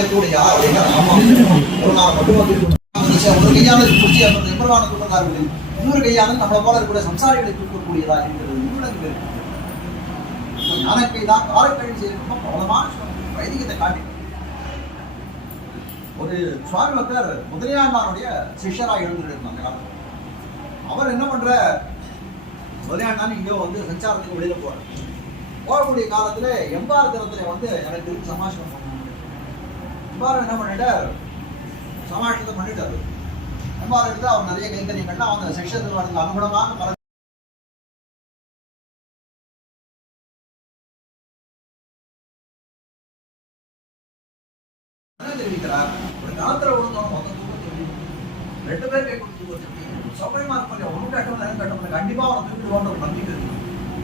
இருக்கக்கூடிய ஒரு நாள் மட்டும் வந்து எம்பரவான இன்னொரு நம்மளை போல இருக்கக்கூடிய சம்சாரிகளை தூக்கக்கூடியதாக இருக்கிறது? ஞானக்கை தான் செய்யணும் வைதிகத்தை காட்டி. ஒரு சுவாமி பக்தர் முதலியாண்டானுடைய சிஷ்யராக அவர் என்ன பண்ற? முதலியாண்டான் இங்கோ வந்து சஞ்சாரத்துக்கு வெளியில போறார். போகக்கூடிய காலத்துல எம்பார் தரத்துல வந்து எனக்கு திருப்பி சமாஷனம் என்ன பண்ணிட்டார்? சமாஷனத்தை பண்ணிட்டாரு. எம்பார் எடுத்து அவர் நிறைய கைங்கரியங்கள்லாம் அவங்க சிஷ்யத்தில் வந்து அனுகுணமாக பல தெரிவிக்கிறார்? ஒரு காத்திர விழுந்தவங்க மொத்தம் தூக்கம் ரெண்டு பேர் கை கொடுத்து தூக்கம் சௌகரியமா இருக்கும் கண்டிப்பா அவன் தூக்கிடுவான் ஒரு நம்பிக்கை இருக்கு.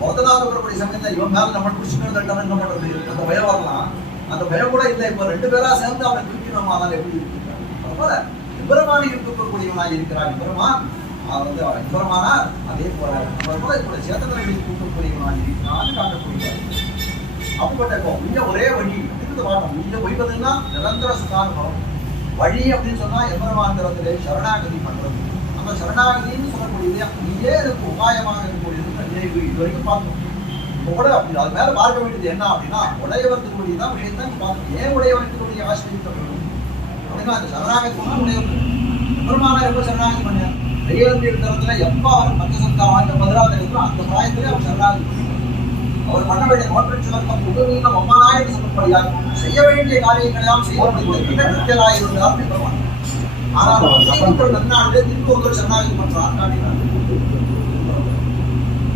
முதலாவது வரக்கூடிய சமயத்துல இவன் மேல நம்ம பிடிச்சிட்டு தட்டணும் என்ன பண்றது அந்த பயம் வரலாம் அந்த பயம் கூட இல்லை. இப்போ ரெண்டு பேரா சேர்ந்து அவனை தூக்கினோம் அதனால எப்படி இருக்கு விபரமான எம்பெருமானை இருக்கிறான். எம்பெருமான் அவன் வந்து அவன் விபரமானா அதே போல நம்ம கூட இப்போ சேத்தனை தூக்கக்கூடியவனாய் இருக்கிறான்னு காட்டக்கூடிய அப்படிப்பட்ட இப்போ இங்க ஒரே வழி இருந்து வாட்டம் உள்ள ஒய்வதுன்னா நிரந்தர சுகானுபவம் வழி அப்படின்னு சொன்னா எம்பரமாந்திரத்திலே சரணாகதி பண்றது. அந்த சரணாகதின்னு சொல்லக்கூடியது நீயே எனக்கு உபாயமாக இருக்கக்கூடியது நினைவு இது வரைக்கும் பார்த்தோம். இப்போ கூட அப்படி அது மேல பார்க்க வேண்டியது என்ன அப்படின்னா உடையவர்த்துக்குரிய தான் விஷயம் தான் பார்க்கணும். ஏன் உடையவர்த்துக்குரிய ஆசிரியத்தை அப்படின்னா அந்த சரணாகதி பண்ணா உடையவர் எம்பெருமானார் எப்போ சரணாகி பண்ணார்? தெய்வத்திய தரத்துல எப்போ அவர் பஞ்சசத்தா வாங்க பதிலாக இருக்கிறோம் அந்த பிராயத்திலே அவர் சரணாகி அவர் பண்ண வேண்டிய நோற்று சுரக்கம் புதுவீன ஒம்மனாய் செய்ய வேண்டிய காரியங்களெல்லாம் செய்ய வேண்டிய இருந்தார் பெருமான் ஆனால் அவர் சீக்கிரம் நன்னாடு திரும்ப ஒரு பண்றார் காட்டினார்.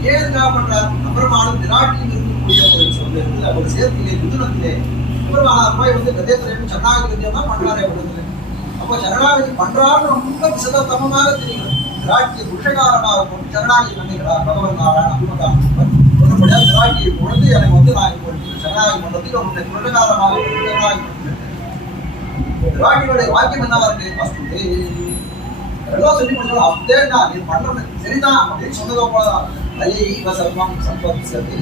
ஏன் என்ன பண்றார் அப்புறமானும் விராட்டியில் இருக்கக்கூடிய ஒரு சொல்ல அவர் சேர்த்திலே மிதுனத்திலே அப்புறமான போய் வந்து கதேசரையும் சரணாகதியும் தான் பண்றாரே உலகத்துல அப்போ சரணாகதி பண்றாருன்னு ரொம்ப விசதத்தமமாக தெரியும். விராட்டியை புருஷகாரமாக கொண்டு சரணாகதி பண்ணிக்கிறார் பகவன் நாராயண அம்மதான் ஒன்றுபடியா விராட்டியை பொழுது எனக்கு வந்து நான் இப்போ சரணாகதி பண்றதுக்கு உன்னை புருஷகாரமாக கொண்டு சரணாகதி பண்ணுகிறேன் விராட்டியுடைய வாக்கியம் என்னவா இருக்கு? அஸ்து எல்லாம் சொல்லி கொடுக்கணும் அப்படியே நான் நீ பண்றது சரிதான் அப்படின்னு சொன்னதோ போலதான். ஐய சர்வம் சம்பத்சதி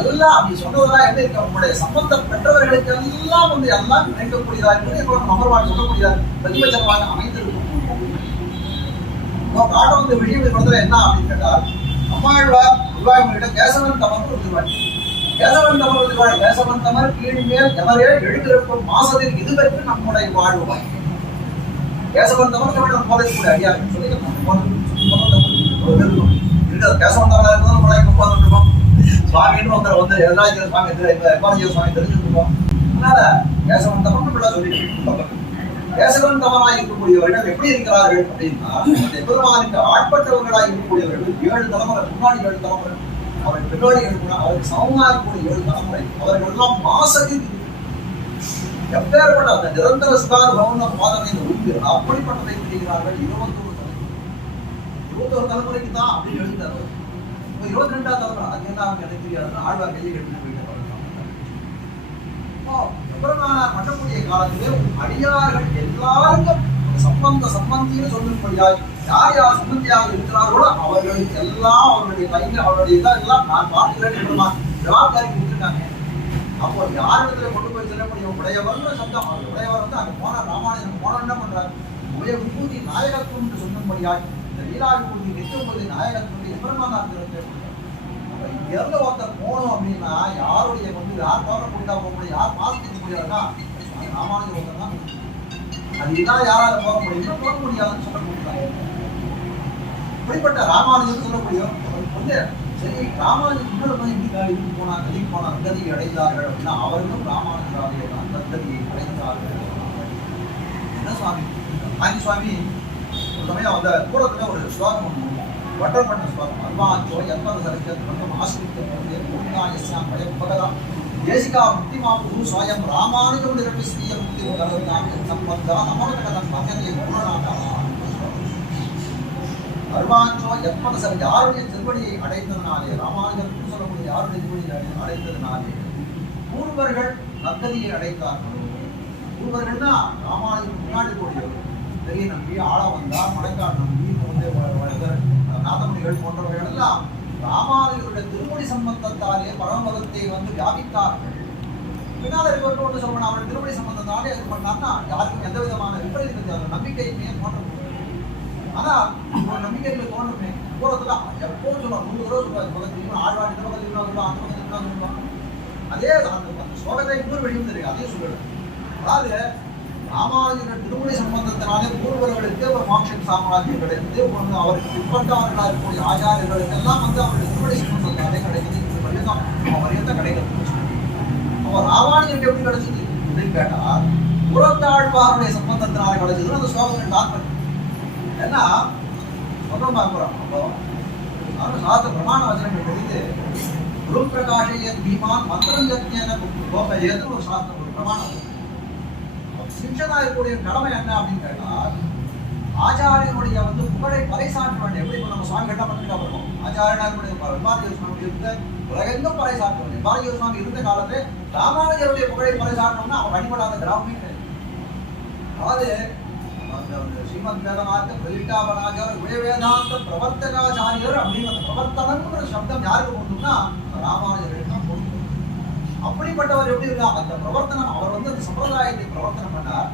எல்லாம் அப்படி சொன்னதெல்லாம் எப்படி இருக்க உங்களுடைய சம்பந்தம் பெற்றவர்களுக்கு எல்லாம் வந்து எல்லாம் நினைக்கக்கூடியதா என்பது இப்போ நம்பர்வான் சொல்லக்கூடியதா பிரதிபட்சமாக அமைந்திருக்கும் பாடம் வந்து வந்த படத்துல என்ன அப்படின்னு கேட்டால் அம்மாழ்வார் விவாகமிட்ட கேசவன் தமர் விருதுவாள் கேசவன் தமர் விருதுவாள் கேசவன் தமர் கீழ் மேல் எவரே எழுந்திருக்கும் மாசத்தில் இது பெற்று நம்முடைய வாழ்வாய் கேசவன் தமர் தமிழ் போதக்கூடிய அடியாருன்னு சொல்லி இருக்கிறது பேச தமரா இருந்தாலும் நம்மளை உட்கார்ந்துட்டு இருக்கோம். சுவாமின்னு ஒருத்தர் வந்து எதிராஜ சுவாமி? எப்பாஜிய சுவாமி? தெரிஞ்சுருக்கோம் அதனால பேச தமர் நம்மள சொல்லிட்டு கேசவன் தமராய் இருக்கக்கூடியவர்கள் எப்படி இருக்கிறார்கள் அப்படின்னா அந்த பெருமானுக்கு ஆட்பட்டவர்களாக இருக்கக்கூடியவர்கள் ஏழு தலைமுறை முன்னாடி ஏழு தலைமுறை அவர்கள் பின்னாடி ஏழு அவருக்கு சமமாக இருக்கக்கூடிய ஏழு தலைமுறை அவர்கள் எல்லாம் மாசத்தில் எப்பேற்பட்ட அந்த நிரந்தர சுகானுபவம் பாதனை உண்டு அப்படிப்பட்டதை பிடிக்கிறார்கள் இருபத்தொரு இருபத்தி ஒரு தலைமுறைக்கு தான் அப்படின்னு எழுதிட்டாரு. இப்போ இருபத்தி ரெண்டாவது தலைமுறை அது என்ன அவங்க எனக்கு தெரியாது ஆழ்வார் கையை கட்டின போயிட்டு எவ்வளவானார் பண்ணக்கூடிய காலத்திலே அடியார்கள் எல்லாருக்கும் சம்பந்த சம்பந்தின்னு சொல்லும்படியாய் யார் யார் சம்பந்தியாக இருக்கிறார்களோ அவர்களுக்கு எல்லாம் அவருடைய கையில் அவருடைய இதெல்லாம் நான் பார்க்கிறேன் என்றுமா ஜவாப்தாரி கொடுத்துருக்காங்க. அப்போ யாரிடத்துல கொண்டு போய் செல்ல முடியும் உடையவர்னு சப்தம் அவர் உடையவர் வந்து அங்கே போன ராமாயணம் போன என்ன பண்றாரு? உடைய விபூதி நாயகத்துவம் என்று சொன்னபடியாய் இந்த லீலா விபூதி நித்தியபூதி நாயகத்துவம் எவ்வளவு திறத்தை அப்ப இங்க ஒருத்தர் போகணும் அப்படின்னா யாருடைய வந்து யார் தோற முடியா போக முடியும் யார் பாஸ் பண்ண முடியாதுன்னா சுவாமி ராமானுஜர் ஒருத்தர் தான் அது இதான் யாரால போக முடியும்னா போக முடியாதுன்னு சொல்ல முடியாது. இப்படிப்பட்ட ராமானுஜர் சொல்லக்கூடிய வந்து சரி ராமானுஜர் இன்னொரு போய் இப்படி இதுக்கு போனா கதிக்கு போனா அந்ததியை அடைந்தார்கள் அப்படின்னா அவர்களும் ராமானுஜராலே தான் கதியை அடைந்தார்கள். என்ன சுவாமி? ஆஞ்சி சுவாமி சமயம் அந்த கூடத்துல ஒரு ஸ்லோகம் ஒண்ணு வட்டம் பண்ண ஸ்லோகம் அல்வாஞ்சோ எண்பது சரித்திரம் ஆசிரித்த பூர்ணாயஸ்யாம் பயம் பகதாம் தேசிகா முக்தி மாபு ஸ்வயம் ராமானுஜமுடைய ஸ்ரீய முக்தி கலந்தாம் சம்பந்தா அமரகதம் மகனிய பூர்ணநாதம் அருவாஞ்சோ எப்பன சார் யாருடைய திருவடியை அடைந்ததுனாலே ராமானுஜர் சொல்லக்கூடிய யாருடைய திருவடியை அடைந்ததுனாலே பூர்வர்கள் நத்ததியை அடைந்தார்கள்? பூர்வர்கள்னா ராமானுஜர் முன்னாடி கூடியவர்கள் பெரிய நம்பி ஆளவந்தா வந்தா நம்பி வந்து வ- போன்றவர்கள் எல்லாம் ராமானுஜருடைய திருமொழி சம்பந்தத்தாலே பரமபதத்தை வந்து வியாபித்தார்கள். பின்னால் இருக்கட்டும் ஒன்று சொல்லணும் அவருடைய திருமணி சம்பந்தத்தாலே அது பண்ணார்னா யாருக்கும் எந்த விதமான விபரீதம் தெரியாது நம்பிக்கையுமே தோன்ற ஆனால் ஒரு நம்பிக்கைகளை தோன்றமே போறதுல எப்போ சொல்லுவாங்க மூணு தடவை சொல்லுவாங்க இந்த பக்கத்துல இந்த பக்கத்துல இவன் அந்த பக்கத்துல இவன் அதே அந்த அந்த ஸ்லோகத்தை இன்னொரு வழியும் தெரியும் அதையும் சொல்லிடுறேன் அதாவது ராமானுஜன் திருமுறை சம்பந்தத்தினாலே பூர்வர்களுக்கு ஒரு மாக்ஷன் சாம்ராஜ்யங்களிலிருந்து ஒன்று அவருக்கு பிற்பட்டவர்களாக இருக்கக்கூடிய ஆச்சாரியர்களுக்கு எல்லாம் வந்து அவருடைய திருமுறை சம்பந்தத்தாலே கிடைக்குது. இது வழிதான் அவரையும் கிடைக்கிறது அப்போ ராமானுஜருக்கு எப்படி கிடைச்சது? அப்படின்னு கேட்டால் புறத்தாழ்வாருடைய சம்பந்தத்தினால கிடைச்சதுன்னு அந்த ஸ்லோகங்கள் தாற்பயம் ஏன்னா சொல்றோம் பார்க்குறோம் அப்போ அவர் சாத்த பிரமாண வச்சனங்கள் தெரிந்து குரு பிரகாஷயத் பீமான் மந்திரம் ஜத்தியான ஜத்தியன கோபயேதுன்னு ஒரு சாஸ்திரம் ஒரு பிரமாணம். சிக்ஷனா இருக்கக்கூடிய கடமை என்ன அப்படின்னு கேட்டால் ஆச்சாரியனுடைய வந்து புகழை பறைசாற்ற வேண்டும் எப்படி நம்ம சுவாமி கட்ட பண்ணிட்டு அப்புறம் ஆச்சாரியனுடைய பாரதிய சுவாமி இருந்த உலகெங்கும் பறைசாற்ற வேண்டும் பாரதிய சுவாமி இருந்த காலத்துல ராமானுஜருடைய புகழை பறைசாற்றணும்னா அவன் வழிபடாத கிராமமே கிடையாது. அதாவது ஸ்ரீமத் வேதமார்க்க பிரதிஷ்டாபனாச்சார உயவேதாந்த பிரவர்த்தகாச்சாரியர் அப்படின்னு அந்த பிரவர்த்தனங்கிற சப்தம் யாருக்கு பொருந்தும்னா ராமானுஜருக்கு தான் அப்படிப்பட்டவர் எப்படி இருக்கா அந்த பிரவர்த்தனம் அவர் வந்து அந்த சம்பிரதாயத்தை பிரவர்த்தனம் பண்ணார்.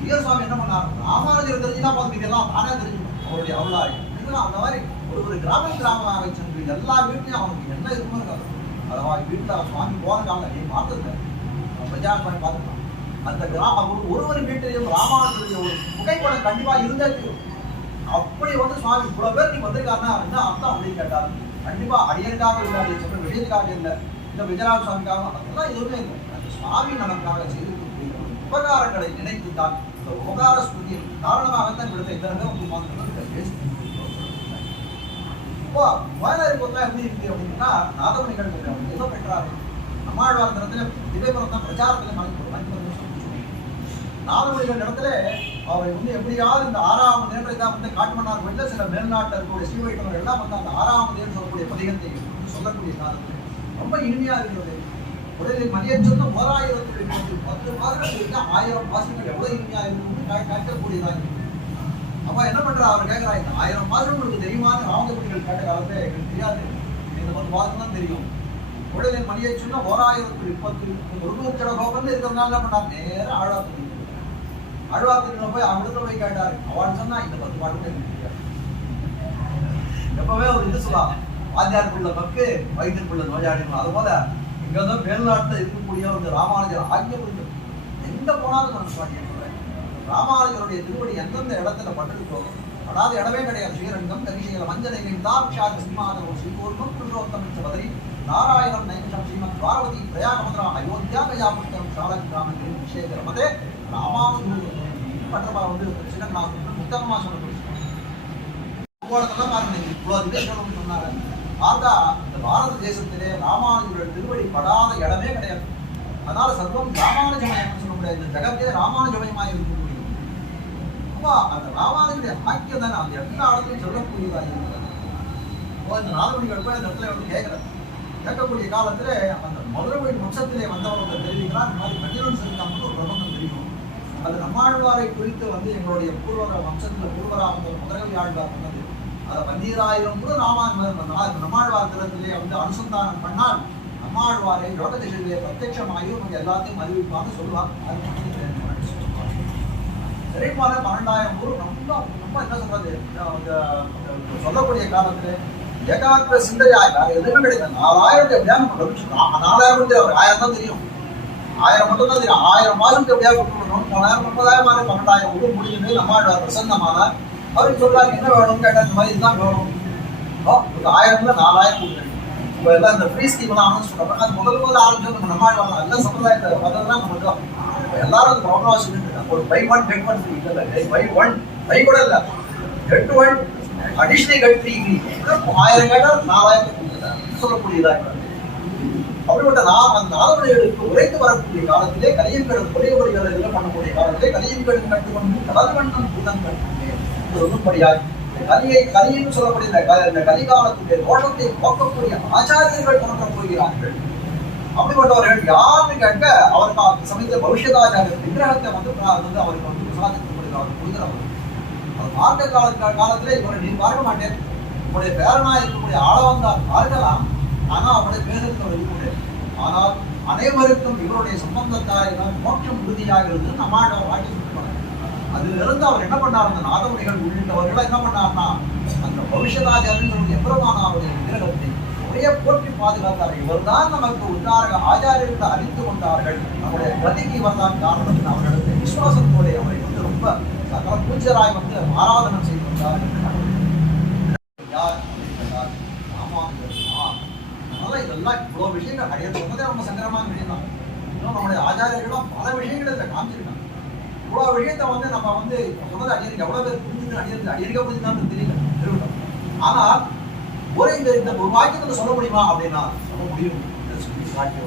ஐயர் சுவாமி என்ன பண்ணார்? ராமானுஜர் தெரிஞ்சுனா போதும் இதெல்லாம் தானே தெரிஞ்சுக்கணும் அவருடைய அவளாய் அந்த மாதிரி ஒரு ஒரு கிராம கிராமமாக சென்று எல்லா வீட்லையும் அவனுக்கு என்ன இருக்குமோ இருக்காது. அதாவது வீட்டில் சுவாமி போன காலம் நீ பார்த்துருக்க பிரச்சாரம் பண்ணி பார்த்துக்கலாம் அந்த கிராமம் ஒரு ஒருவர் வீட்டிலையும் ராமானுஜருடைய ஒரு புகைப்படம் கண்டிப்பாக இருந்தே தெரியும் அப்படி வந்து சுவாமி இவ்வளோ பேர் நீ வந்திருக்காருன்னா என்ன அர்த்தம் அப்படின்னு கேட்டார். கண்டிப்பாக அடியனுக்காக இல்லை அப்படின்னு சொல்ற விஷயத்துக்காக இல்லை. இந்த விஜயநாத சுவாமிக்காக அதெல்லாம் எதுவுமே இல்லை. அந்த சுவாமி நமக்காக செய்திருக்கக்கூடிய உபகாரங்களை நினைத்து தான் இந்த உபகார ஸ்துதியின் காரணமாகத்தான் விடுத்த இந்த நேரம் வந்து இப்போ வயலாரி எப்படி இருக்கு அப்படின்னா நாதமணிகள் ஏதோ பெற்றாரு. நம்மாழ்வார் தினத்துல திவ்யபுரத்தம் தான் பிரச்சாரத்தில் மணிக்கு நாதமணிகள் இடத்துல அவரை வந்து எப்படியாவது இந்த ஆறாம் நேற்றை தான் வந்து காட்டுமன்னார் வெளில சில மேல்நாட்டில் இருக்கக்கூடிய ஸ்ரீவைட்டவர்கள் எல்லாம் வந்து அந்த ஆறாம் நேரம் சொல்லக்கூடிய பதிகத்தை சொல்லக்கூடிய காலத்தில் ரொம்ப இனிமையா இருக்கிறது முதலில் மதியம் சொன்ன ஓர் ஆயிரத்தி பத்து மாதங்கள் ஆயிரம் மாசங்கள் எவ்வளவு இனிமையா இருக்கும்னு கா- காட்டக்கூடியதா இருக்கு அப்ப என்ன பண்றா? அவர் கேட்கிறா இந்த ஆயிரம் மாதம் உங்களுக்கு தெரியுமான்னு ராமதபுரிகள் கேட்ட காலத்துல எங்களுக்கு தெரியாது. இந்த பத்து மாதம் தான் தெரியும். உடலில் மணியை சொன்னால் ஓர் ஆயிரத்தி முப்பத்தி முருகூச்சட கோபம்னு இருக்கிறதுனால என்ன பண்ணா நேரம் ஆழ்வார்த்தி ஆழ்வார்த்தில போய் அவனிடத்துல போய் கேட்டாரு. அவன் சொன்னா இந்த பத்து பாட்டு எனக்கு எப்பவே அவர் இது சொல்லலாம் வாத்தியாருக்குள்ள பக்கு வயிற்றுக்குள்ள நோயாளிகள். அது போல இங்க வந்து மேல்நாட்டில் இருக்கக்கூடிய ஒரு ராமானுஜர் ஆகிய புரியும் எங்க போனாலும் நான் சுவாமி சொல்றேன் ராமானுஜருடைய திருவடி எந்தெந்த இடத்துல பட்டிருக்கோ அதாவது இடமே கிடையாது. ஸ்ரீரங்கம் கரிசைகள் மஞ்சனை தாட்சாக சிம்மாதனம் ஸ்ரீகூர்மம் புருஷோத்தமம் சபதரி நாராயணம் நைமிஷம் ஸ்ரீமத் பார்வதி பிரயாகமந்திரா அயோத்தியா கயாபுத்தம் சாலக் கிராமங்களின் விஷேகர மதே ராமானுஜர் பற்றமா வந்து சின்ன புத்தகமா சொல்லக்கூடிய பூகோளத்தெல்லாம் பாருங்க இவ்வளோ திவ்யங்களும் சொன்னாங்க. பார்த்தா இந்த பாரத தேசத்திலே ராமானுஜருடைய திருவடி படாத இடமே கிடையாது. அதனால சர்வம் ராமானுஜமயம் சொல்ல முடியாது. இந்த ஜகத்தே ராமானுஜமயமாக இருக்க முடியும் அப்பா அந்த ராமானுஜருடைய ஆக்கியம் தானே அந்த எல்லா இடத்துலையும் சொல்லக்கூடியதா இருக்கிறது அப்போ இந்த மணி போய் அந்த இடத்துல வந்து கேட்கிறேன் கேட்கக்கூடிய காலத்துல அந்த மதுரை வம்சத்திலே வந்தவங்க தெரிவிக்கிறார். இந்த மாதிரி கண்டிலன் சிறுத்தாமல் ஒரு பிரபந்தம் தெரியும். அது நம்மாழ்வாரை குறித்து வந்து எங்களுடைய பூர்வர வம்சத்துல பூர்வராமத்தில் முதலவி ஆழ்வார் அதை பன்னீராயிரம் கூட ராமாயணம் நம்மாழ்வார் திறத்திலே வந்து அனுசந்தானம் பண்ணால் நம்மாழ்வாரை லோக திசையிலே பிரத்யட்சமாகி உங்க எல்லாத்தையும் அறிவிப்பான்னு சொல்லுவாங்க. திரைப்பால பன்னெண்டாயிரம் ஊர் ரொம்ப ரொம்ப என்ன சொல்றது? அந்த சொல்லக்கூடிய காலத்துல ஏகாகிர சிந்தையா வேற எதுவுமே கிடையாது. நாலாயிரத்தி எப்படியாவது நம்ம நாலாயிரம் ஒரு ஆயிரம் தான் தெரியும். ஆயிரம் மட்டும் தான் தெரியும். ஆயிரம் மாதத்துக்கு எப்படியாவது கொடுக்கணும் மூணாயிரம் முப்பதாயிரம் மாதிரி பன்னெண்டாயிரம் ஊர் முடிஞ்சது நம்மளோட பிரசன்னமான அவருக்கு சொல்றாங்க என்ன வேணும் கேட்டா இந்த மாதிரி இதுதான் வேணும் ஓ ஒரு ஆயிரம்ல நாலாயிரம் கொடுக்குறேன் இப்போ எல்லாம் இந்த ஃப்ரீ ஸ்கீம் எல்லாம் அனௌன்ஸ் பண்ணுறாங்க அது முதல் முதல்ல ஆரம்பிச்சு நம்ம நம்ம ஆழ்வாங்க எல்லாம் சம்பிரதாயத்தை முதல்ல தான் நமக்கு இப்போ எல்லாரும் அது ப்ராப்ளமாக சொல்லிட்டு ஒரு buy one get one free இல்லை பை ஒன் பை கூட இல்லை get one additional get free ஆயிரம் கேட்டால் நாலாயிரம் கொடுக்குறேன் சொல்லக்கூடியதா இருக்கிறது அப்படிப்பட்ட நாம் அந்த நாதவழிகளுக்கு உரைத்து வரக்கூடிய காலத்திலே கலியங்கடன் ஒரே ஒளிகளை இதில் பண்ணக்கூடிய காலத்திலே கலியங்கடன் கட்டுக்கொண்டு புதன் பூதம் சொல்லும்படியாய் கலியை கலின்னு சொல்லக்கூடிய இந்த கலிகாலத்துடைய தோஷத்தை போக்கக்கூடிய ஆச்சாரியர்கள் தோன்ற போகிறார்கள். அப்படிப்பட்டவர்கள் யாருன்னு கேட்க அவருக்கு அந்த சமயத்தில் பவிஷ்யதாச்சாரிய விக்கிரகத்தை வந்து பிர- வந்து அவருக்கு வந்து பிரசாதிக்கப்படுகிறார் அவர் கொடுக்குறவர் அது மார்க்க கால காலத்திலே இவரை நீ பார்க்க மாட்டேன். உங்களுடைய பேரனா இருக்கக்கூடிய ஆளவந்தார் பார்க்கலாம். ஆனா அவருடைய பேசுறதுக்கு அவர் இருக்கக்கூடிய ஆனால் அனைவருக்கும் இவருடைய சம்பந்தத்தாரிடம் மோட்சம் உறுதியாக இருந்து நம்மாட அதிலிருந்து அவர் என்ன பண்ணார்? அந்த நாதமுனிகள் உள்ளிட்டவர்கள் என்ன பண்ணார்னா அந்த பவிஷ்யதாச்சாரியர்களுடைய எம்பெருமானாருடைய விக்கிரகத்தை ஒரே போற்றி பாதுகாத்தார். இவர்தான் நமக்கு உண்டார ஆச்சாரியர்கள் அறிந்து கொண்டார்கள். நம்முடைய கதிக்கு இவர்தான் காரணம் அவர்களுடைய விசுவாசத்தோட அவரை வந்து ரொம்ப சகல பூஜராய் வந்து ஆராதனம் செய்து கொண்டார் யார் அதனால இதெல்லாம் இவ்வளவு விஷயங்கள் அடையிறது சொன்னதே ரொம்ப சங்கரமான விஷயம் தான் இன்னும் நம்முடைய ஆச்சாரியர்களும் பல விஷயங்கள் இதில் காமிச்சிருக்காங்க. இவ்வளோ விஷயத்தை வந்து நம்ம வந்து சொன்னது அடியனுக்கு எவ்வளோ பேர் புரிஞ்சுது அடியனுக்கு அடியனுக்க புரிஞ்சுதான் தெரியல. திருவிழா ஆனால் ஒரு இந்த இந்த ஒரு வாக்கியத்தில் சொல்ல முடியுமா அப்படின்னா சொல்ல முடியும். இதை சுவாமி.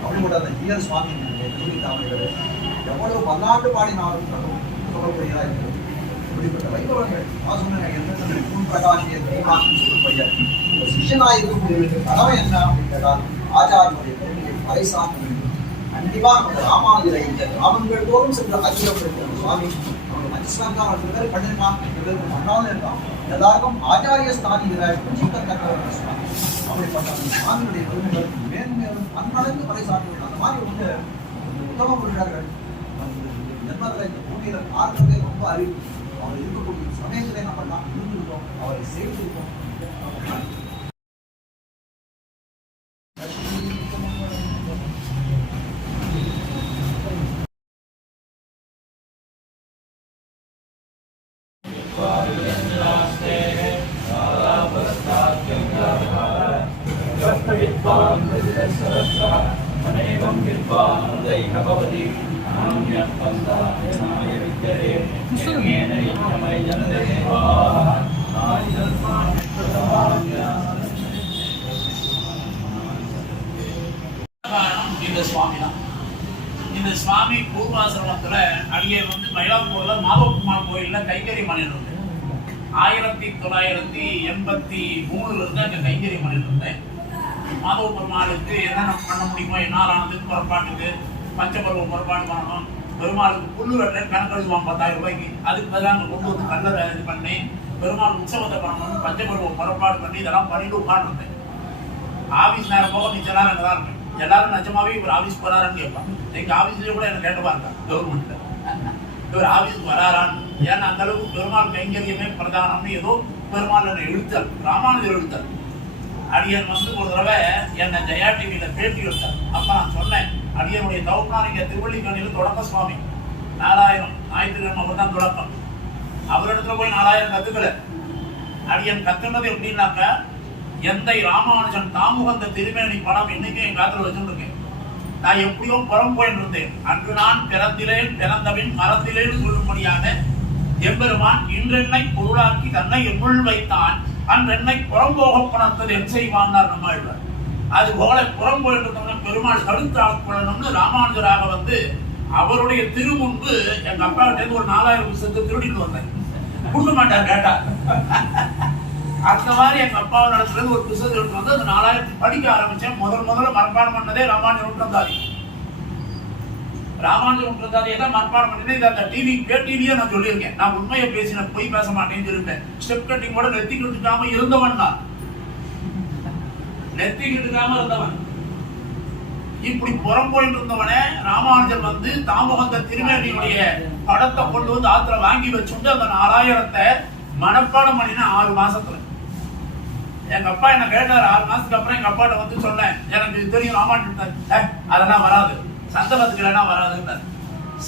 அப்படிப்பட்ட அந்த ஜீயர் சுவாமி தாமரைகள் எவ்வளவு பல்லாண்டு பாடினாலும் சொல்லக்கூடியதா இருக்கிறது இப்படிப்பட்ட வைபவங்கள் நான் சொன்னேன் பிரகாஷிய தெய்வாசன் சொல்லப்படிய ஒரு கடமை என்ன அப்படின்னு கேட்டால் ஆச்சாரியனுடைய பெருமையை பறைசாற்ற வேண்டும் ராமானுஜரை இந்த தோறும் சென்று அகிலப்படுத்துகிற சுவாமி அவருடைய மஞ்சஸ்லாம்கார் ரெண்டு பேர் பண்ணிருக்கான் ரெண்டு பேருக்கு இருக்கான் எல்லாருக்கும் ஆச்சாரிய ஸ்தானிகளை பூஜிக்கத்தக்க ஒரு சுவாமி. அப்படிப்பட்ட சுவாமியுடைய பெருமைகள் மேன்மேலும் பன்மடங்கு பறைசாற்ற அந்த மாதிரி வந்து உத்தம புருஷர்கள் ஜென்மத்தில் இந்த பூமியில பார்க்கறதே ரொம்ப அறிவு அவர் இருக்கக்கூடிய சமயத்திலே நம்ம எல்லாம் இருந்திருக்கோம். அவரை செய்திருக்கோம் अनेकं विद्वानुदैः भवति नान्यपन्थाय विद्यते येन इच्छमय जनदेवाः காரணம் இந்த சுவாமி தான் இந்த சுவாமி பூர்வாசிரமத்தில் அடியே வந்து மயிலாப்பூரில் மாதவகுமார் கோயிலில் கைங்கறி பண்ணிட்டு இருந்தேன் ஆயிரத்தி தொள்ளாயிரத்தி எண்பத்தி மூணுல இருந்து அங்க கைங்கரியம் பண்ணிட்டு இருந்தேன் மாதவ பெருமாளுக்கு என்னென்ன பண்ண முடியுமோ என்னால் ஆனது புறப்பாட்டுக்கு பச்சைப்பருவ புறப்பாடு பண்ணணும். பெருமாளுக்கு புல்லு வெட்ட கணக்கெழுதுவான் பத்தாயிரம் ரூபாய்க்கு. அதுக்கு பதிலாக அங்கே கொண்டு வந்து கல்லறை இது பண்ணி பெருமாள் உற்சவத்தை பச்சை பஞ்சபருவ புறப்பாடு பண்ணி இதெல்லாம் பண்ணிட்டு உட்காந்துருந்தேன் ஆஃபீஸ் நேரம் போக மிச்ச நேரம் அங்கே தான் இருப்பேன் எல்லாரும் நிஜமாவே இவர் ஆபீஸ் போறாரான்னு கேட்பான் எங்க ஆபீஸ்லயே கூட என்ன கேட்டுப்பாங்க கவர்மெண்ட்ல இவர் ஆபீஸ் வராரான்னு. ஏன்னா அந்த அளவுக்கு பெருமாள் கைங்கரியமே பிரதானம்னு ஏதோ பெருமாள் எழுத்தார் ராமானுஜர் எழுத்தார். அடியன் வந்து ஒரு தடவை என்னை ஜெயா டிவியில பேட்டி எடுத்தார். அப்ப நான் சொன்னேன் அடியனுடைய தவப்பார் இங்க திருவள்ளிக்கணியில தொடக்க சுவாமி. நாலாயிரம் ஞாயிற்றுக்கிழமை அவர் தான் தொடக்கம். அவரிடத்துல போய் நாலாயிரம் கத்துக்கல. அடியன் கத்துனது எப்படின்னாக்கா எந்தை ராமானுஜன் தாமுகந்த திருமேனி படம் இன்னைக்கு என் காத்துல வச்சுருக்கேன் நான் எப்படியோ புறம் போயிருந்தேன் அன்று நான் பிறந்திலேன் பிறந்தபின் மறந்திலேன் சொல்லும்படியாக எம்பெருமான் இன்றென்னை பொருளாக்கி தன்னை எம்முள் வைத்தான். அன்றென்னை புறம்போக பணத்தது என் செய்வான்னார் நம்ம எழுவர் அது போல புறம் போயிட்டு பெருமாள் தடுத்து ஆட்கொள்ளணும்னு ராமானுஜராக வந்து அவருடைய திருமுன்பு எங்க அப்பா கிட்ட ஒரு நாலாயிரம் புத்தகத்தை திருடிட்டு வந்தேன் கொடுக்க மாட்டார் கேட்டா. அந்த மாதிரி எங்கள் அப்பாவை நடத்துறது ஒரு புத்தகம் எடுத்து வந்து அந்த நாலாயிரத்தி படிக்க ஆரம்பித்தேன் முதல் முதல்ல மனப்பாடம் பண்ணதே ராமானுஜர் உற்றந்தாதி ராமானுஜர் உற்றந்தாதியை தான் மனப்பாடம் பண்ணதே. இதை அந்த டிவி பேட்டிலேயே நான் சொல்லியிருக்கேன். நான் உண்மையை பேசினேன் பொய் பேச மாட்டேன்னு சொல்லியிருந்தேன் ஸ்டெப் கட்டிங் கூட நெத்தி கிட்டுக்காம இருந்தவன் நான் நெத்தி கிட்டுக்காம இருந்தவன். இப்படி புறம் போயிட்டு இருந்தவனே ராமானுஜன் வந்து தாமகந்த திருமேனியுடைய படத்தை கொண்டு வந்து ஆத்திர வாங்கி வச்சுட்டு அந்த நாலாயிரத்தை மனப்பாடம் பண்ணின ஆறு மாசத்துல. எங்க அப்பா என்ன கேட்டாரு ஆறு மாசத்துக்கு அப்புறம் எங்க அப்பாட்ட வந்து சொன்னேன். எனக்கு தெரியும் ஆமாட்டு அதெல்லாம் வராது. சந்தனத்துக்கு இல்லைன்னா சந்தேகம்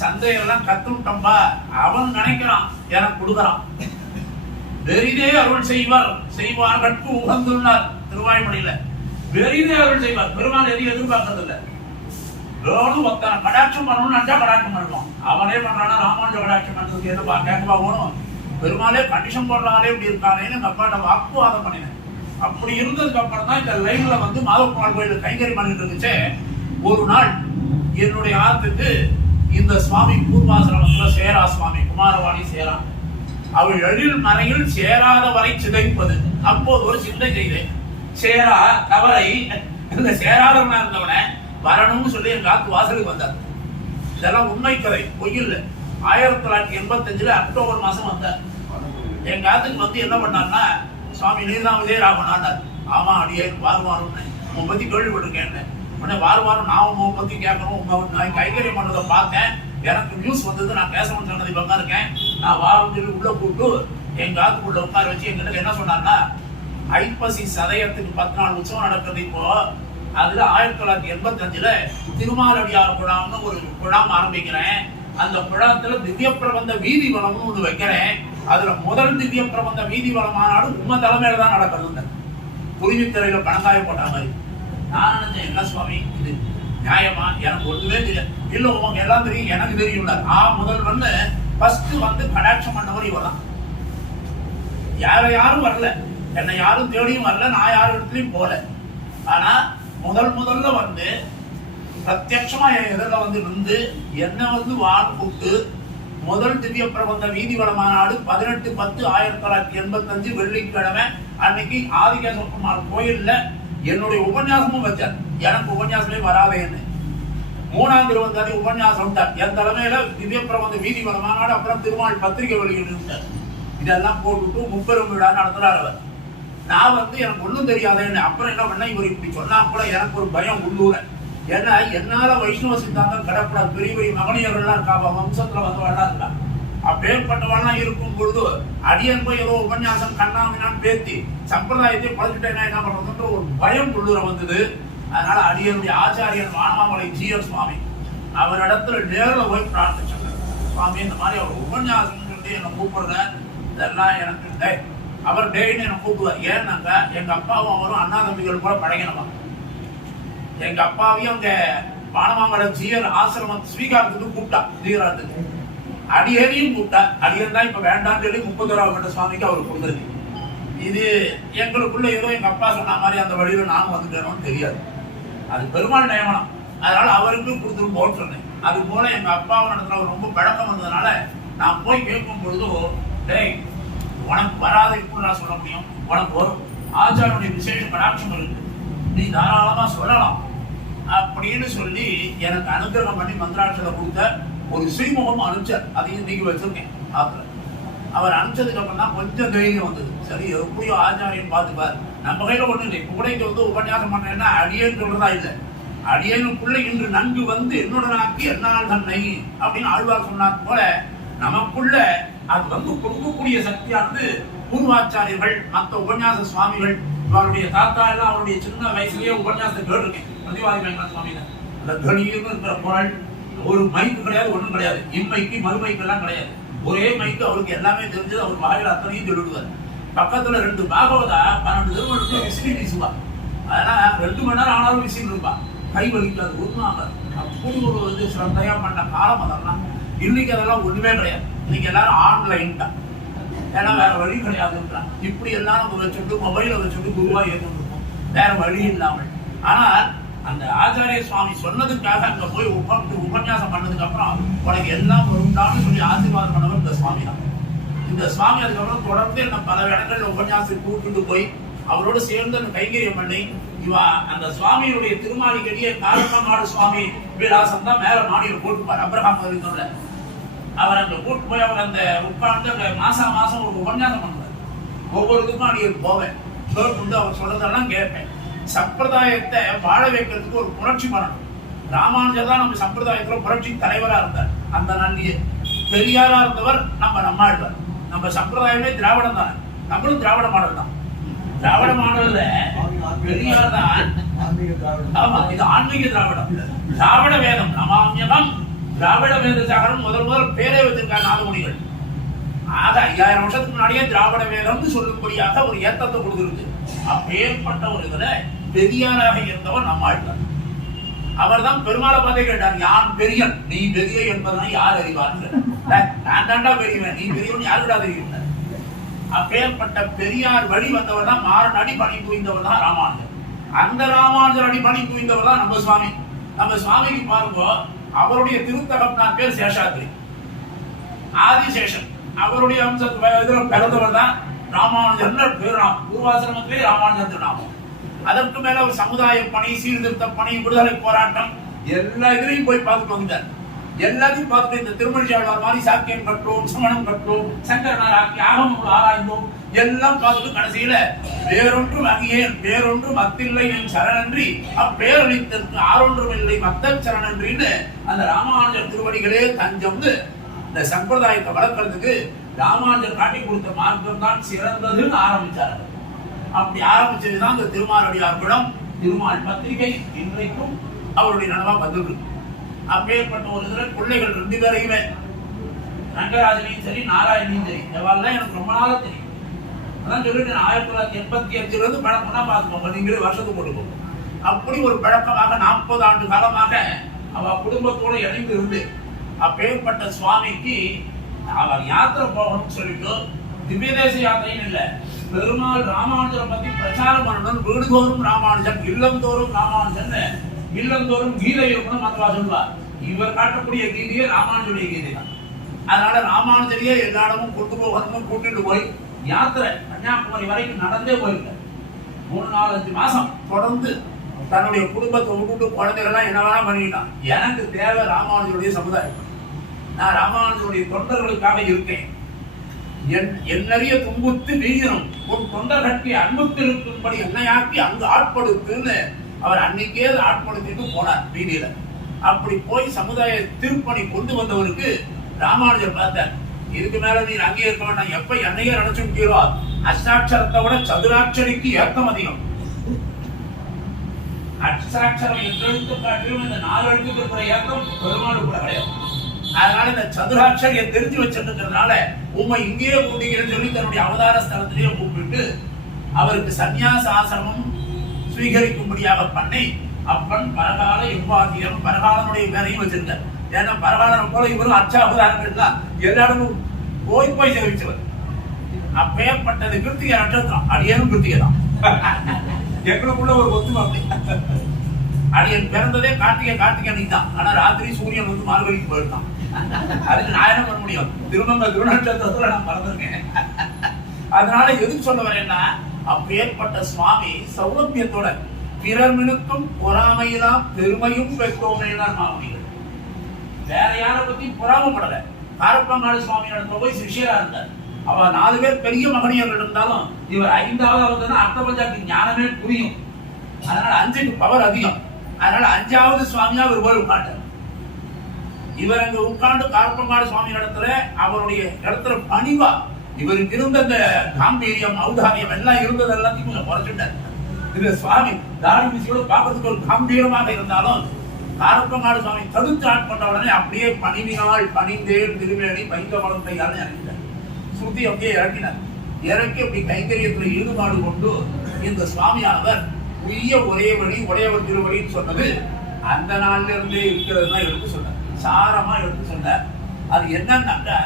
சந்தையெல்லாம் கத்துட்டோம்பா அவன் நினைக்கிறான் எனக்கு கொடுக்குறான். வெறிதே அருள் செய்வார். செய்வார் கட்பு உகந்துள்ளார். திருவாய்மொழியில. வெறிதே அருள் செய்வார். பெருமாள் எதையும் எதிர்பார்க்கறது இல்லை வேணும் ஒத்தனை கடாட்சம் பண்ணணும்னு நினைச்சா கடாட்சம் பண்ணுவான். அவனே பண்றானா ராமானுஜ கடாட்சம் பண்றதுக்கு எதுப்பா கேட்கவா போகணும் பெருமாளே கண்டிஷன் போடுறாங்களே இப்படி இருக்கானேன்னு எங்க அப்பாட்ட வாக்குவாதம் பண்ணினேன். அப்படி இருந்ததுக்கு அப்புறம் தான் இந்த லைன்ல வந்து மாதவக்குமார் கோயில் கைங்கறி பண்ணிட்டு இருந்துச்சு. ஒரு நாள் என்னுடைய ஆத்துக்கு இந்த சுவாமி பூர்வாசிரமத்துல சேரா சுவாமி குமாரவாணி சேரா. அவள் எழில் மறையில் சேராத வரை சிதைப்பது. அப்போது ஒரு சிந்தை செய்தேன். சேரா தவறை இந்த சேராதவனா இருந்தவனை வரணும்னு சொல்லி என் காத்து வாசலுக்கு வந்தார். இதெல்லாம் உண்மை கதை பொய்யில்ல ஆயிரத்தி தொள்ளாயிரத்தி எண்பத்தஞ்சுல அக்டோபர் மாசம் வந்தார். என் காத்துக்கு வந்து என்ன பண்ணார்னா சுவாமி நீர்தான் விஜயராமனார் ஆமா அடியே வாருவாருன்னு உன் பத்தி கேள்விப்பட்டிருக்கேன். உடனே வாரு வாரம் நான் உன் பத்தி கேட்கணும். உங்க நான் கைகறி பண்ணதை பார்த்தேன். எனக்கு நியூஸ் வந்தது நான் பேசணும்னு சொன்னது இப்ப இருக்கேன். நான் வாரம் சொல்லி உள்ள கூப்பிட்டு எங்க ஆத்துக்குள்ள உட்கார வச்சு எங்கிட்ட என்ன சொன்னார்னா ஐப்பசி சதயத்துக்கு பத்து நாள் உற்சவம் நடக்குது இப்போ. அதுல ஆயிரத்தி தொள்ளாயிரத்தி எண்பத்தி அஞ்சுல திருமாலடியார் குழாம்னு ஒரு குழாம் ஆரம்பிக்கிறேன். அந்த குழாத்துல திவ்ய பிரபந்த வீதி வளம்னு ஒன்று வைக்கிறேன். அதுல முதல் திவ்ய பிரபந்த வீதி மாநாடு உண்மை தலைமையில தான் நடக்கிறது புரிஞ்சுத்துறையில பணங்காய போட்ட மாதிரி. நான் நினைச்சேன் என்ன சுவாமி இது நியாயமா? எனக்கு ஒண்ணுமே தெரியாது. இல்ல உங்க எல்லாம் தெரியும் எனக்கு தெரியும் ஆ முதல் வந்து ஃபர்ஸ்ட் வந்து கடாட்சம் பண்ணவர் இவர் தான் யார யாரும் வரல. என்னை யாரும் தேடியும் வரல நான் யார் இடத்துலயும் போல ஆனா முதல் முதல்ல வந்து பிரத்யட்சமா என் எதிரில் வந்து நின்று என்ன வந்து வான் கூப்பிட்டு முதல் திவ்ய பிரபந்த வீதிவள மாநாடு பதினெட்டு பத்து ஆயிரத்தி தொள்ளாயிரத்தி எண்பத்தஞ்சு வெள்ளிக்கிழமை அன்னைக்கு ஆதிகேசவகுமார் கோயில்ல என்னுடைய உபன்யாசமும் வச்சார். எனக்கு உபன்யாசமே வராதேன்னு மூணாம் திருவந்தாதி உபன்யாசம் விட்டார். என் தலைமையில திவ்ய பிரபந்த வீதிவள மாநாடு அப்புறம் திருமால் பத்திரிகை வெளியிட்டார் இதெல்லாம் போட்டுட்டு முப்பெரும் விழா நடத்துறார் அவர். நான் வந்து எனக்கு ஒன்றும் தெரியாதேன்னு. அப்புறம் என்ன பண்ண? இவர் இப்படி சொன்னா கூட எனக்கு ஒரு பயம் உள்ளூரை. ஏன்னா என்னால வைஷ்ணவ சித்தாந்தம் கடப்படாது. பெரிய பெரிய மகனியர்கள்லாம் இருக்கா? வம்சத்துல வந்து இருக்கா அப்பேற்பட்டவெல்லாம் இருக்கும் பொழுது அடியன் போய் ஏதோ உபன்யாசம் கண்ணாமினான்னு பேத்தி சம்பிரதாயத்தை பழகிட்டேன்னா என்ன பண்றதுன்ற ஒரு பயம் உள்ளூர வந்தது. அதனால அடியனுடைய ஆச்சாரியன் வானமாமலை ஜீவ சுவாமி அவரிடத்துல நேரில் போய் பிரார்த்திச்சாங்க சுவாமி இந்த மாதிரி அவர் உபன்யாசம் சொல்லி என்னை கூப்பிடுற இதெல்லாம் எனக்கு டே அவர் டேய்னு என்னை கூப்பிடுவார். ஏன்னாக்கா எங்க அப்பாவும் அவரும் அண்ணா தம்பிகள் கூட பழகினவா எங்க அப்பாவையும் அங்க வானமாமலை ஜீயர் ஆசிரமம் ஸ்வீகாரத்துக்கு கூப்பிட்டா ஸ்ரீகாரத்துக்கு அடியேனையும் கூப்பிட்டா அடியன் தான் இப்ப வேண்டாம்னு சொல்லி முப்பத்தோராவது சுவாமிக்கு அவர் கொடுத்துருக்கு. இது எங்களுக்குள்ள ஏதோ எங்க அப்பா சொன்ன மாதிரி அந்த வழியில நானும் வந்துட்டேனோன்னு தெரியாது. அது பெருமாள் நியமனம். அதனால அவருக்கும் கொடுத்துட்டு போட்டுருந்தேன் அது போல எங்க அப்பாவும் நடத்துல அவர் ரொம்ப பழக்கம் வந்ததுனால நான் போய் கேட்கும் பொழுது டேய் உனக்கு வராத இப்போ நான் சொல்ல முடியும்? உனக்கு வரும் ஆச்சாரனுடைய விசேஷ கடாட்சம் இருக்கு. நீ தாராளமா சொல்லலாம். அப்படின்னு சொல்லி எனக்கு அனுகிரகம் பண்ணி மந்திராட்சத்தை கொடுத்த ஒரு ஸ்ரீமுகம் அனுப்பிச்சார். அதையும் நீங்க வச்சிருக்கேன் ஆத்துல. அவர் அனுப்பிச்சதுக்கு அப்புறம் தான் கொஞ்சம் தைரியம் வந்தது. சரி எப்படியோ ஆச்சாரியன் பார்த்துப்பார். நம்ம கையில ஒண்ணு இல்லை. கூட இங்க வந்து உபன்யாசம் பண்ணேன்னா அடியேன்னு சொல்றதா இல்லை அடியனுக்குள்ள இன்று நன்கு வந்து என்னுடனாக்கி என்னால் தன்னை அப்படின்னு ஆழ்வார் சொன்னார் போல நமக்குள்ள அது வந்து கொடுக்கக்கூடிய சக்தியானது பூர்வாச்சாரியர்கள் மற்ற உபன்யாச சுவாமிகள் அவருடைய தாத்தா எல்லாம் அவருடைய சின்ன வயசுலயே உபன்யாசத்தை கேட்டிருக்கேன். பிரதிவாதி வேண்டாம் சுவாமி அந்த இருக்கிற குரல் ஒரு மைக்கு கிடையாது ஒன்றும் கிடையாது. இம்மைக்கு மறுமைக்கு எல்லாம் கிடையாது. ஒரே மைக்கு அவருக்கு எல்லாமே தெரிஞ்சது அவர் வாயில் அத்தனையும் சொல்லிடுவார். பக்கத்துல ரெண்டு பாகவதா பன்னெண்டு திருமணத்துல விசிறி வீசுவா. அதெல்லாம் ரெண்டு மணி நேரம் ஆனாலும் விசிறி இருப்பா. கை வலிக்காது ஒண்ணும் அப்படி ஒரு வந்து சிரத்தையா பண்ண காலம் அதெல்லாம். இன்னைக்கு அதெல்லாம் ஒண்ணுமே கிடையாது. இன்னைக்கு எல்லாரும் ஆன்லைன் தான். ஏன்னா வேற வழி கிடையாதுன்றான். இப்படி எல்லாம் நம்ம வச்சுட்டு மொபைல வச்சுட்டு குருவா ஏற்றுருக்கோம் வேற வழி இல்லாமல். ஆனால் அந்த ஆச்சாரிய சுவாமி சொன்னதுக்காக அங்க போய் உட்காந்து உபன்யாசம் பண்ணதுக்கு அப்புறம் உனக்கு எல்லாம் வரும்டான்னு சொல்லி ஆசீர்வாதம் பண்ணவர் இந்த சுவாமி தான் இந்த சுவாமி அதுக்கப்புறம் தொடர்ந்து என்ன பல இடங்கள்ல உபன்யாசம் கூப்பிட்டு போய் அவரோடு சேர்ந்து அந்த கைங்கரியம் பண்ணி இவா அந்த சுவாமியுடைய திருமாலிக்கடியே காரணமாடு சுவாமி விலாசம் தான் மேல மாடியில் போட்டுப்பார் அப்ரஹாம் இருந்தோம்ல அவர் அங்க கூட்டு போய் அவர் அந்த உட்கார்ந்து அந்த மாசம் மாசம் ஒரு உபன்யாசம் பண்ணுவார். ஒவ்வொரு இதுக்கும் அடியில் போவேன். போட்டு அவர் சொல்றதெல்லாம் கேட்பேன். சம்பிரதாயத்தை வாழ வைக்கிறதுக்கு ஒரு புரட்சி பண்ணணும். ராமானுஜர் தான் நம்ம சம்பிரதாயத்துல புரட்சி தலைவரா இருந்தார். அந்த நன்றியை. பெரியாரா இருந்தவர் நம்ம நம்மாழ்வார். நம்ம சம்பிரதாயமே திராவிடம் தான் நம்மளும் திராவிட மாடல் தான். திராவிட மாடல்ல பெரியார் தான். ஆமா இது ஆன்மீக திராவிடம். திராவிட வேதம். நமாமியகம் திராவிட வேத முதல் முதல் பேரே வச்சிருக்காங்க நாதமுனிகள். ஆக ஐயாயிரம் வருஷத்துக்கு முன்னாடியே திராவிட வேதம்னு சொல்லும்படியாக ஒரு ஏத்தத்தை கொடுத்துருக்கு. அப்பேற்பட்ட ஒரு இதுல பெரியாராக இருந்தவர் நம்மாழ்வார் அவர் தான் பெருமாளை பார்த்தே கேட்டார் யான் பெரியன்? நீ பெரிய என்பதனை யார் அறிவார் நான் தாண்டா பெரியவன். நீ பெரியவன் யாருடா தெரியும் அப்பேற்பட்ட பெரியார் வழி வந்தவர் தான் மாறன் அடி பணி புரிந்தவர் தான் ராமானுஜர். அந்த ராமானுஜர் அடி பணி புரிந்தவர் தான் நம்ம சுவாமி. நம்ம சுவாமிக்கு பாருங்க அவருடைய திருத்தகப்பனார் பேர் சேஷாத்ரி. ஆதிசேஷன் அவருடைய அம்சத்து இதுல பிறந்தவர் தான் ராமானுஜர் பேர் பூர்வாசிரமத்திலே ராமானுஜர் நாமம். அதற்கு மேல ஒரு சமுதாய பணி சீர்திருத்த பணி விடுதலை போராட்டம் எல்லா இதுலையும் போய் பார்த்துட்டு வந்தார். எல்லாத்தையும் பார்த்துட்டு இந்த திருமணிச்சாளர் மாதிரி சாக்கியம் கற்றோம் சமணம் கற்றோம் சங்கரனார் ஆக்கி ஆகமங்கள் ஆராய்ந்தோம். எல்லாம் பார்த்துட்டு கடைசியில வேறொன்றும் அகியேன் வேறொன்றும் அத்தில்லை என் சரணன்றி அப்பேரளித்திற்கு ஆறொன்றும் இல்லை மத்த சரணன்றின்னு அந்த ராமானுஜர் திருவடிகளே தஞ்சம்னு இந்த சம்பிரதாயத்தை வளர்க்கறதுக்கு ராமானுஜர் காட்டி கொடுத்த மார்க்கம் தான் சிறந்ததுன்னு ஆரம்பிச்சார்கள் அப்படி ஆரம்பிச்சதுதான் இந்த திருமாரடியார் குளம் திருமால் பத்திரிகை இன்றைக்கும் அவருடைய நலமா வந்திருக்கு. அப்பேற்பட்ட ஒரு இதில் பிள்ளைகள் ரெண்டு பேரையுமே ரங்கராஜனையும் சரி நாராயணையும் சரி இவெல்லாம் எனக்கு ரொம்ப நாளாக தெரியும். அதான் சொல்லிட்டு ஆயிரத்தி தொள்ளாயிரத்தி எண்பத்தி அஞ்சுல இருந்து பழக்கம்னா பார்த்துப்போம் நீங்களே வருஷத்துக்கு போட்டுக்கோங்க அப்படி ஒரு பழக்கமாக நாற்பது ஆண்டு காலமாக அவ குடும்பத்தோட இணைந்து இருந்து அப்பேற்பட்ட சுவாமிக்கு அவர் யாத்திரை போகணும்னு சொல்லிட்டு திவ்யதேச யாத்திரைன்னு இல்லை. பெருமாள் ராமானுஜரை பத்தி பிரச்சாரம் பண்ணணும் வீடுதோறும் ராமானுஜன் இல்லந்தோறும் ராமானுஜன் இல்லந்தோறும் கீதை இருக்கணும் மத்தவா சொல்வார் இவர் காட்டக்கூடிய கீதையே ராமானுஜருடைய கீதை தான் அதனால ராமானுஜரையே எல்லா இடமும் கொண்டு போகணும் கூட்டிட்டு போய் யாத்திரை கன்னியாகுமரி வரைக்கும் நடந்தே போயிருக்க மூணு நாலஞ்சு மாசம் தொடர்ந்து தன்னுடைய குடும்பத்தை விட்டுட்டு குழந்தைகள்லாம் என்ன வேணா பண்ணிட்டான் எனக்கு தேவை ராமானுஜருடைய சமுதாயம். நான் ராமானுஜருடைய தொண்டர்களுக்காக இருக்கேன். என்னறிய துன்புத்து வீழணும் உன் தொண்டர்கட்கி அன்புக்கு இருக்கும்படி என்னையாக்கி அங்கு ஆட்படுத்துன்னு அவர் அன்னைக்கே ஆட்படுத்திட்டு போனார் வீதியில. அப்படி போய் சமுதாய திருப்பணி கொண்டு வந்தவருக்கு ராமானுஜர் பார்த்தார் இதுக்கு மேல நீ அங்கே இருக்க வேண்டாம் எப்ப என்னையே நினைச்சுட்டீரோ அஷ்டாட்சரத்தை விட சதுராட்சரிக்கு ஏத்தம் அதிகம். அஷ்டாட்சரம் எட்டெழுத்து காட்டிலும் இந்த நாலு எழுத்துக்கு இருக்கிற ஏத்தம் பெருமாள் கூட கிடையாது. அதனால இந்த சதுராட்சரியை தெரிஞ்சு வச்சிருக்கிறதுனால உண்மை இங்கேயே கூட்டிக்கிறேன்னு சொல்லி தன்னுடைய அவதார ஸ்தலத்திலேயே கூப்பிட்டு அவருக்கு சந்நியாச ஆசிரமம் ஸ்வீகரிக்கும்படியாக பண்ணி அப்பன் பரகால எவ்வாகியம் பரகாலனுடைய பேரையும் வச்சிருந்தார். ஏன்னா பரகாலம் போல இவரும் அச்ச அவதாரங்கள் தான் எல்லாரும் போய் போய் சேவிச்சவர். அப்பேற்பட்டது கிருத்திகை நட்சத்திரம் அடியனும் கிருத்திகை தான். எங்களுக்குள்ள ஒரு ஒத்துமை அப்படி அடியன் பிறந்ததே கார்த்திகை கார்த்திகை அன்னைக்கு தான் ஆனா ராத்திரி சூரியன் வந்து மார்கழிக்கு போயிருந்தான் அதுக்கு நான் என்ன பண்ண முடியும்? திருமங்க திருநட்சத்திரத்துல நான் மறந்துருக்கேன் அதனால எதுக்கு சொல்ல வரேன்னா அப்பேற்பட்ட சுவாமி சௌலபியத்தோட பிறர் மினுக்கும் பொறாமைதான் பெருமையும் தான் மாமணிகள் வேற யாரை பத்தி பொறாமப்படல. காரப்பங்காடு சுவாமி போய் சிஷியரா இருந்தார். அவ நாலு பேர் பெரிய மகனியர்கள் இருந்தாலும் இவர் ஐந்தாவது அவர்தான் அர்த்த பஞ்சாக்கு ஞானமே புரியும். அதனால அஞ்சுக்கு பவர் அதிகம். அதனால அஞ்சாவது சுவாமியா ஒரு போய் மாட்டார் இவர் அங்க உட்கார்ந்து கார்பங்காடு சுவாமி இடத்துல அவருடைய இடத்துல பணிவா. இவருக்கு இருந்த அந்த காம்பீரியம் ஔதாரியம் எல்லாம் இருந்தது எல்லாத்தையும் கொஞ்சம் குறைச்சுட்டார். இது சுவாமி தாடி மிசியோட பார்க்கறதுக்கு ஒரு காம்பீரமாக இருந்தாலும் காரப்பங்காடு சுவாமி தடுத்து பண்ண உடனே அப்படியே பணிவினால் பணிந்தேன் திருமேனி பைங்க வளர்ந்தையால் இறங்கினார் ஸ்ருதி அப்படியே இறக்கினார் இறக்கி அப்படி கைங்கரியத்தில் ஈடுபாடு கொண்டு இந்த சுவாமியானவர் உய்ய ஒரே வழி உடையவர் திருவழின்னு சொன்னது அந்த நாள்ல இருந்தே இருக்கிறது தான் எடுத்து சொன்னார். சாரமா எடுத்து சொன்னார் அது என்னன்னா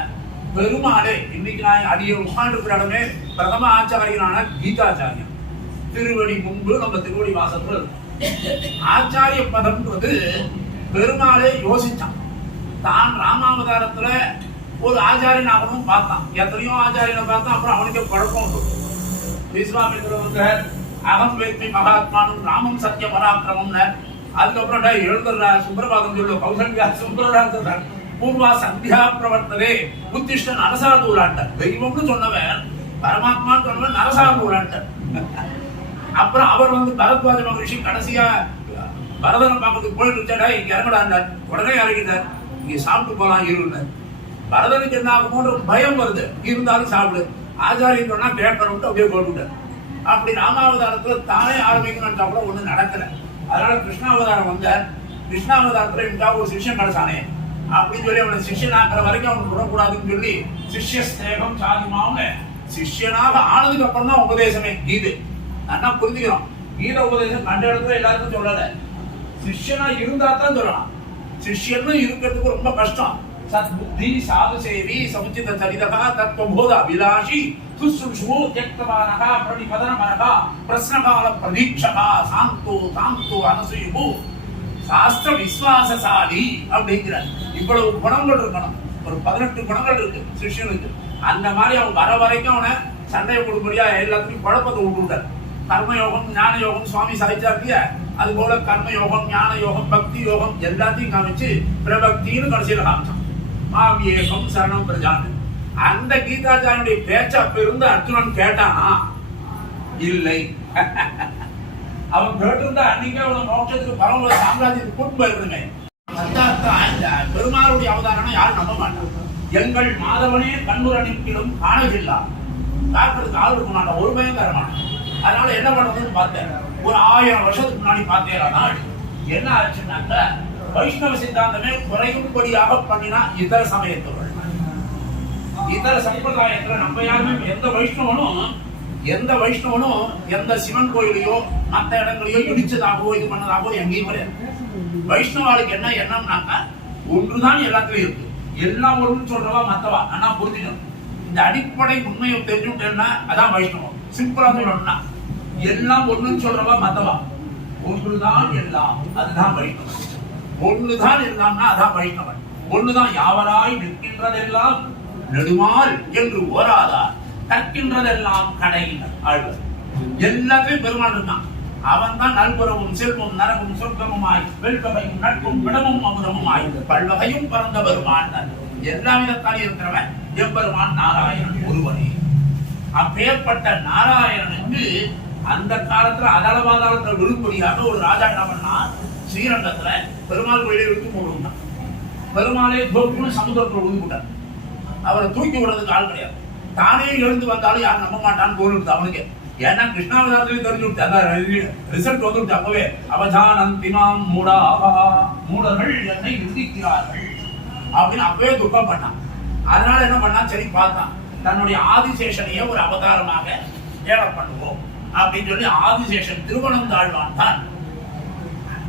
பெருமாளே இன்னைக்கு நான் அடிய உட்கார்ந்து இடமே பிரதம ஆச்சாரியனான கீதாச்சாரியம். திருவடி முன்பு நம்ம திருவடி வாசத்துல இருக்கும். ஆச்சாரிய பதம்ன்றது பெருமாளே யோசிச்சான். தான் ராமாவதாரத்துல ஒரு ஆச்சாரியன் ஆகணும் பார்த்தான். எத்தனையோ ஆச்சாரியனை பார்த்தான். அப்புறம் அவனுக்கே குழப்பம் உண்டு. விஸ்வாமித்திர வந்து அகம் வேத்மி மகாத்மானும் ராமம் சத்திய பராக்கிரமம்னு அதுக்கப்புறம் டேய் எழுதுறா சுப்பிரபாதம் சொல்லு கௌசல்யா சுப்பிரபாதம் பூர்வா சந்தியா பிரவர்த்தனே புத்திஷ்டன் அரசாதூரான்ட்டார் தெய்வம்னு சொன்னவன் பரமாத்மான்னு சொன்னவன் நரசாதூரான்ட்டார் அப்புறம் அவர் வந்து பரத்வாஜ மகரிஷி கடைசியா பரதனை பார்க்கறதுக்கு போயிட்டு இருச்சாடா இங்க இறங்கடாண்டார் உடனே இறங்கிட்டார். இங்க சாப்பிட்டு போலாம் இருந்தார் பரதனுக்கு என்ன ஆகுமோன்ற பயம் வருது. இருந்தாலும் சாப்பிடு. ஆச்சாரியன் சொன்னா கேட்கணும்ட்டு அப்படியே போட்டுட்டார் அப்படி ராமாவதாரத்துல தானே ஆரம்பிக்கணும்னு கூட ஒண்ணு நடக்கல. அதனால கிருஷ்ணாவதாரம் வந்தார் கிருஷ்ணாவதாரத்துல இருக்கா ஒரு சிஷ்யன் கிடைச்சானே. அப்படின்னு சொல்லி அவனை சிஷ்யன் ஆக்குற வரைக்கும் அவனுக்கு விடக்கூடாதுன்னு சொல்லி சிஷ்ய ஸ்நேகம் சாதிமாவும் சிஷ்யனாக ஆனதுக்கு அப்புறம் தான் உபதேசமே கீது. நல்லா புரிஞ்சுக்கிறோம்? கீத உபதேசம் கண்ட இடத்துல எல்லாருக்கும் சொல்லல. சிஷ்யனா இருந்தா தான் சொல்லலாம். சிஷ்யன்னு இருக்கிறதுக்கு ரொம்ப கஷ்டம். சத்புத்தி சாது சேவி சமுச்சித சரிதகா தத்வபோத அபிலாஷி சுசுஷு தியக்தவானகா பிரணிபதனமனகா பிரஸ்னகால பிரதீட்சகா சாந்தோ சாந்தோ அனசுயுபு சாஸ்திர விஸ்வாசசாலி அப்படிங்கிறார். இவ்வளவு குணங்கள் இருக்கணும். ஒரு பதினெட்டு குணங்கள் இருக்கு சிஷ்யனுக்கு. அந்த மாதிரி அவன் வர வரைக்கும் அவனை சண்டையை கொடுக்கும்படியா எல்லாத்துக்கும் குழப்பத்தை விட்டுவிட்டார். கர்மயோகம் ஞான யோகம் சுவாமி சாய்ச்சாக்கிய அது போல கர்ம யோகம் ஞான யோகம் பக்தி யோகம் எல்லாத்தையும் காமிச்சு பிரபக்தின்னு கடைசியில் காமிச்சான். மாவியேகம் சரணம் பிரஜான அந்த கீதாச்சாரியனுடைய பேச்ச அப்ப இருந்து அர்ஜுனன் கேட்டானா? இல்லை. அவன் கேட்டிருந்தா அன்னைக்கே அவனை மோட்சத்துக்கு பரம சாம்ராஜ்யத்துக்கு கூட்டு போயிருக்கணுமே பெருமாளுடைய அவதாரம் யாரும் நம்ப மாட்டாங்க. எங்கள் மாதவனே கண்ணுர நிற்கிலும் காணவில்லா. காக்கிறதுக்கு ஆள் இருக்க மாட்டான் ஒரு பயங்கரமான. அதனால என்ன பண்றதுன்னு பார்த்தேன். ஒரு ஆயிரம் வருஷத்துக்கு முன்னாடி பார்த்தேன் என்ன ஆச்சுன்னாக்க வைஷ்ணவ சித்தாந்தமே குறையும்படியாக பண்ணினா இதர சமயத்தவர்கள் இதர சம்பிரதாயத்துல நம்ம யாருமே எந்த வைஷ்ணவனும் எந்த வைஷ்ணவனும் எந்த சிவன் கோயிலையோ மத்த இடங்களையோ இடிச்சதாகவோ இது பண்ணதாகவோ எங்கேயும் கிடையாது. வைஷ்ணவாளுக்கு என்ன எண்ணம்னாக்கா ஒன்றுதான் எல்லாத்துலயும் இருக்கு. எல்லாம் ஒன்று சொல்றவா மத்தவா? ஆனா புரிஞ்சுக்கணும். இந்த அடிப்படை உண்மையை தெரிஞ்சுட்டேன்னா அதான் வைஷ்ணவம். சிம்பிளா சொல்லணும்னா எல்லாம் ஒண்ணுன்னு சொல்றவா மத்தவா? ஒன்றுதான் எல்லாம். அதுதான் வைஷ்ணவம். ஒண்ணுதான் இருந்தான்னா அதான் வைஷ்ணவன் ஒண்ணுதான் யாவராய் நிற்கின்றதெல்லாம் நெடுமால் என்று ஓராதார். கற்கின்றதெல்லாம் கடையினர் ஆழ்வர். எல்லாத்தையும் பெருமாள் இருந்தான் அவன் தான் நல்புறவும் செல்வம் நரகும் சொர்க்கமுமாய் வெல்பகையும் நட்பும் விடமும் அமுதமுமாய். பல்வகையும் பறந்த பெருமான் எல்லா விதத்தாலும் இருக்கிறவன் எம்பெருமான் நாராயணன் ஒருவனே. அப்பேற்பட்ட நாராயணனுக்கு அந்த காலத்துல அதளவாதாரத்தில் விழுப்படியாக ஒரு ராஜா என்ன பண்ணான் ஸ்ரீரங்கத்துல பெருமாள் கோயிலை விட்டு மூடுனான் பெருமாளே தோப்புன்னு சமுதிரத்துல விழுந்துட்டார் அவரை தூக்கி விடுறதுக்கு ஆள் கிடையாது. தானே எழுந்து வந்தாலும் யார் நம்ப மாட்டான்னு தோணுது அவனுக்கு. ஏன்னா கிருஷ்ணாவதாரத்திலே தெரிஞ்சு விட்டு அதான் ரிசல்ட் வந்துவிட்டு அப்பவே அவதானந்திமாம் மூடா மூடர்கள் என்னை நிந்திக்கிறார்கள் அப்படின்னு அப்பவே துக்கம் பண்ணான். அதனால என்ன பண்ணான்? சரி பார்த்தான். தன்னுடைய ஆதிசேஷனையே ஒரு அவதாரமாக ஏலம் பண்ணுவோம் அப்படின்னு சொல்லி ஆதிசேஷன் திருவனந்தாழ்வான் தான்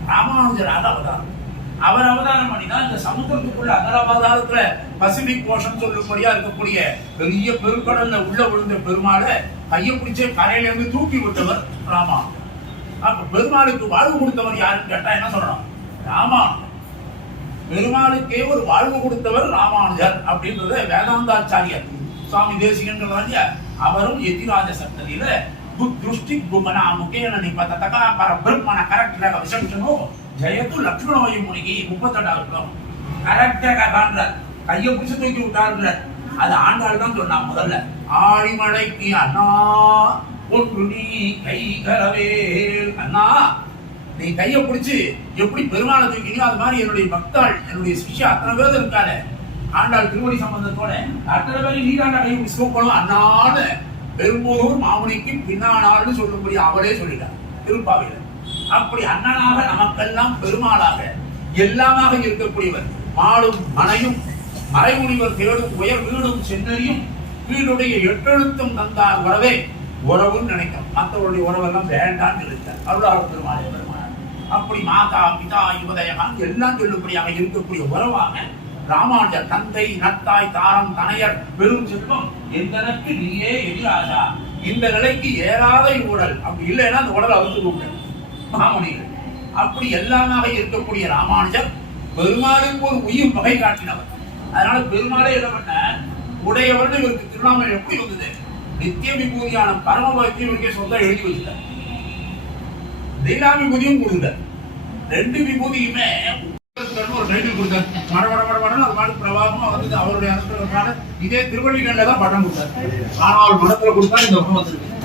ராமானுஜராக அவதாரம். அவர் அவதாரம் பண்ணிதான் இந்த சமுத்திரத்துக்குள்ள அகராவதாரத்துல பசிபிக் ஓஷன் சொல்லும்படியா இருக்கக்கூடிய பெரிய பெருங்கடல்ல உள்ள விழுந்த பெருமாளை கையை பிடிச்சே கரையில இருந்து தூக்கி விட்டவர் ராமா அப்ப பெருமாளுக்கு வாழ்வு கொடுத்தவர் யாருன்னு கேட்டா என்ன சொல்லணும்? ராமானுஜர். பெருமாளுக்கே ஒரு வாழ்வு கொடுத்தவர் ராமானுஜர் அப்படின்றத வேதாந்தாச்சாரியர். சுவாமி தேசிகன்றவர் அவரும் எதிராஜ சப்ததியில துஷ்டி குமன முகேன நிபத்தக பர பிரம்மண கரெக்டாக விசம்சனோ ஜெயத்து லக்ஷ்மணோய முனிகி முப்பத்தெட்டாவது ஸ்லோகம் கரெக்டாக காண்றார் கையை பிடிச்சு தூக்கி விட்டாருல. அது ஆண்டாள் தான் சொன்னா முதல்ல. ஆழிமழைக்கு அண்ணா ஒன்று நீ கை கரவே அண்ணா. நீ கையை பிடிச்சி எப்படி பெருமாளை தூக்கினியோ அது மாதிரி என்னுடைய பக்தாள் என்னுடைய சிஷ்யா அத்தனை பேர் இருக்காளே ஆண்டாள் திருவடி சம்பந்தத்தோட அத்தனை பேரும் நீராண்ட கையை பிடிச்சு அண்ணான்னு பெரும்பூர் மாமுனிக்கு பின்னானாள்னு சொல்லும்படி அவரே சொல்லிட்டார். திருப்பாவையில. அப்படி அண்ணனாக நமக்கெல்லாம் பெருமாளாக எல்லாமாக இருக்கக்கூடியவர் மாடும் மனையும் மறைமுனிவர் தேடும் உயர் வீடும் சென்னறியும் வீடுடைய எட்டெழுத்தும் தந்தார் உறவே உறவுன்னு நினைக்கும் மற்றவருடைய உறவெல்லாம் வேண்டாம்னு நினைத்தார். அருளாளர் பெருமாளே பெருமாள். அப்படி மாதா பிதா யுவதயகான் எல்லாம் சொல்லும்படியாக இருக்கக்கூடிய உறவாக ராமானுஜர் தந்தை நத்தாய் தாரம் தனையர் பெரும் செல்வம். எந்தனக்கு நீயே எதிராஜா இந்த நிலைக்கு ஏறாத ஊழல் அப்படி இல்லைன்னா அந்த உடலை அவுத்து கூப்பிட்டேன் மாமுனிகள். அப்படி எல்லாமாக இருக்கக்கூடிய ராமானுஜர் பெருமாளுக்கு ஒரு உயிர் வகை காட்டினவர். அதனால பெருமாளே என்ன பண்ண உடையவர்னு இவருக்கு திருவண்ணாமலை எப்படி வந்தது? நித்திய விபூதியான பரமபக்தி இவருக்கே சொந்தம் எழுதி வச்சுட்டார். தெய்வா விபூதியும் கொடுங்க ரெண்டு விபூதியுமே ஒரு டைட்டில் கொடுத்தார். மட மட மட மடன்னு அது மாதிரி பிரவாகமா வந்தது அவருடைய அனுப்பினால இதே திருவள்ளிக்கண்ணில் தான் பட்டம் கொடுத்தார். ஆனால் மடத்துல கொடுத்தா இந்த பக்கம் வந்திருக்கு.